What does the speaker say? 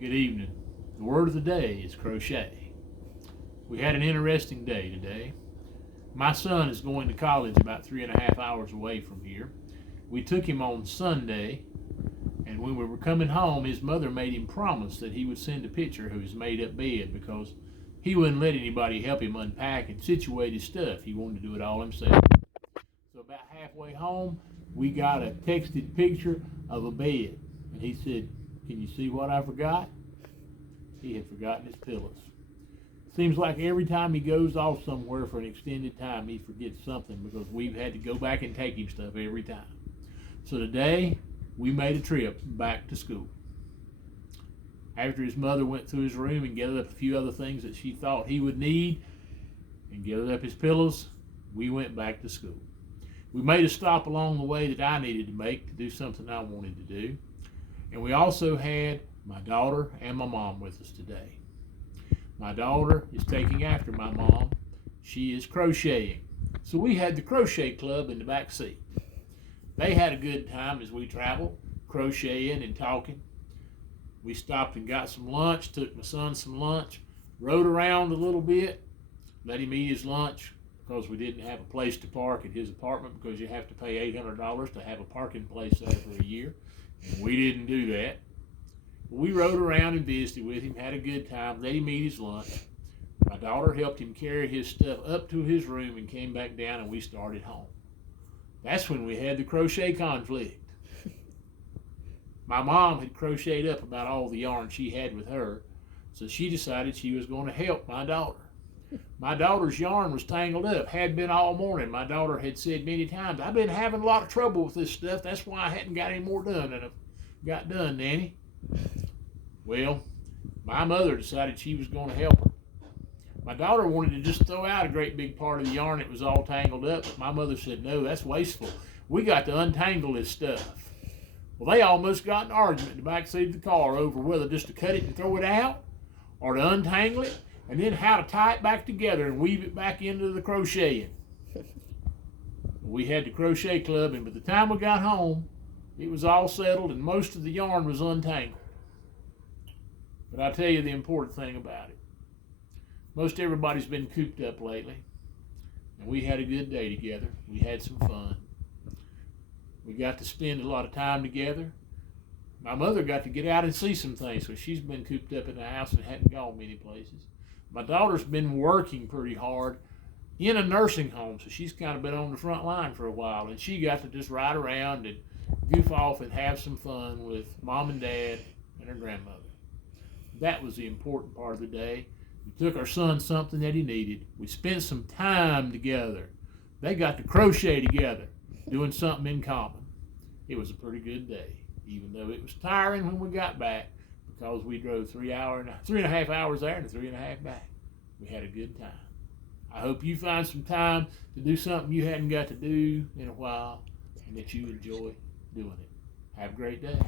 Good evening. The word of the day is crochet. We had an interesting day today. My son is going to college about 3.5 hours away from here. We took him on Sunday, and when we were coming home, his mother made him promise that he would send a picture of his made-up bed because he wouldn't let anybody help him unpack and situate his stuff. He wanted to do it all himself. So about halfway home, we got a texted picture of a bed, and he said, "Can you see what I forgot?" He had forgotten his pillows. Seems like every time he goes off somewhere for an extended time, he forgets something because we've had to go back and take him stuff every time. So today, we made a trip back to school. After his mother went through his room and gathered up a few other things that she thought he would need and gathered up his pillows, we went back to school. We made a stop along the way that I needed to make to do something I wanted to do. And we also had my daughter and my mom with us today. My daughter is taking after my mom. She is crocheting. So we had the crochet club in the back seat. They had a good time as we traveled, crocheting and talking. We stopped and got some lunch, took my son some lunch, rode around a little bit, let him eat his lunch because we didn't have a place to park at his apartment because you have to pay $800 to have a parking place there for a year. And we didn't do that. We rode around and visited with him, had a good time, let him eat his lunch. My daughter helped him carry his stuff up to his room and came back down, and we started home. That's when we had the crochet conflict. My mom had crocheted up about all the yarn she had with her, so she decided she was going to help my daughter. My daughter's yarn was tangled up, had been all morning. My daughter had said many times, "I've been having a lot of trouble with this stuff. That's why I hadn't got any more done than I've got done, Nanny." Well, my mother decided she was going to help her. My daughter wanted to just throw out a great big part of the yarn that was all tangled up, but my mother said, "No, that's wasteful. We got to untangle this stuff." Well, they almost got in an argument in the back seat of the car over whether just to cut it and throw it out or to untangle it, and then how to tie it back together and weave it back into the crocheting. We had the crochet club, and by the time we got home, it was all settled and most of the yarn was untangled. But I'll tell you the important thing about it. Most everybody's been cooped up lately, and we had a good day together. We had some fun. We got to spend a lot of time together. My mother got to get out and see some things, so she's been cooped up in the house and hadn't gone many places. My daughter's been working pretty hard in a nursing home, so she's kind of been on the front line for a while, and she got to just ride around and goof off and have some fun with Mom and Dad and her grandmother. That was the important part of the day. We took our son something that he needed. We spent some time together. They got to crochet together, doing something in common. It was a pretty good day, even though it was tiring when we got back because we drove 3.5 hours there and 3.5 back. We had a good time. I hope you find some time to do something you hadn't got to do in a while and that you enjoy doing it. Have a great day.